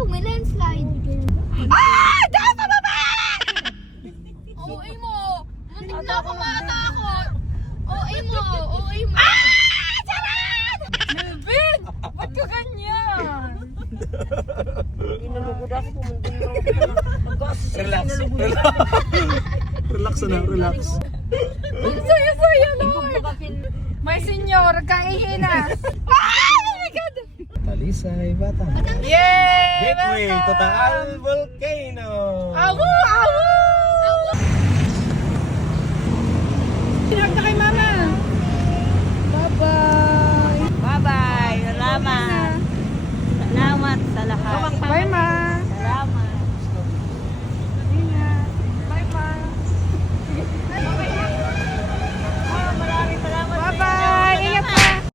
pag may landslide. Ah! Dahil pa baba! Uuwi oh, mo! Muntik na ako matakot! Uuwi mo! Uuwi mo! Ah! Charan! Melvin! Ba't ka ganyan? Inalugod ako. Relax. Relax na. Relax. Ang saya-saya so so naman! May senyor kaihinas! Ah! Oh my God! Talisay, bata. Yay! Gateway to the Al Volcano. Awo, awo. Sinakta kay Mama. Bye-bye. Bye-bye. Salamat. Salamat sa lahat. Bye, Ma.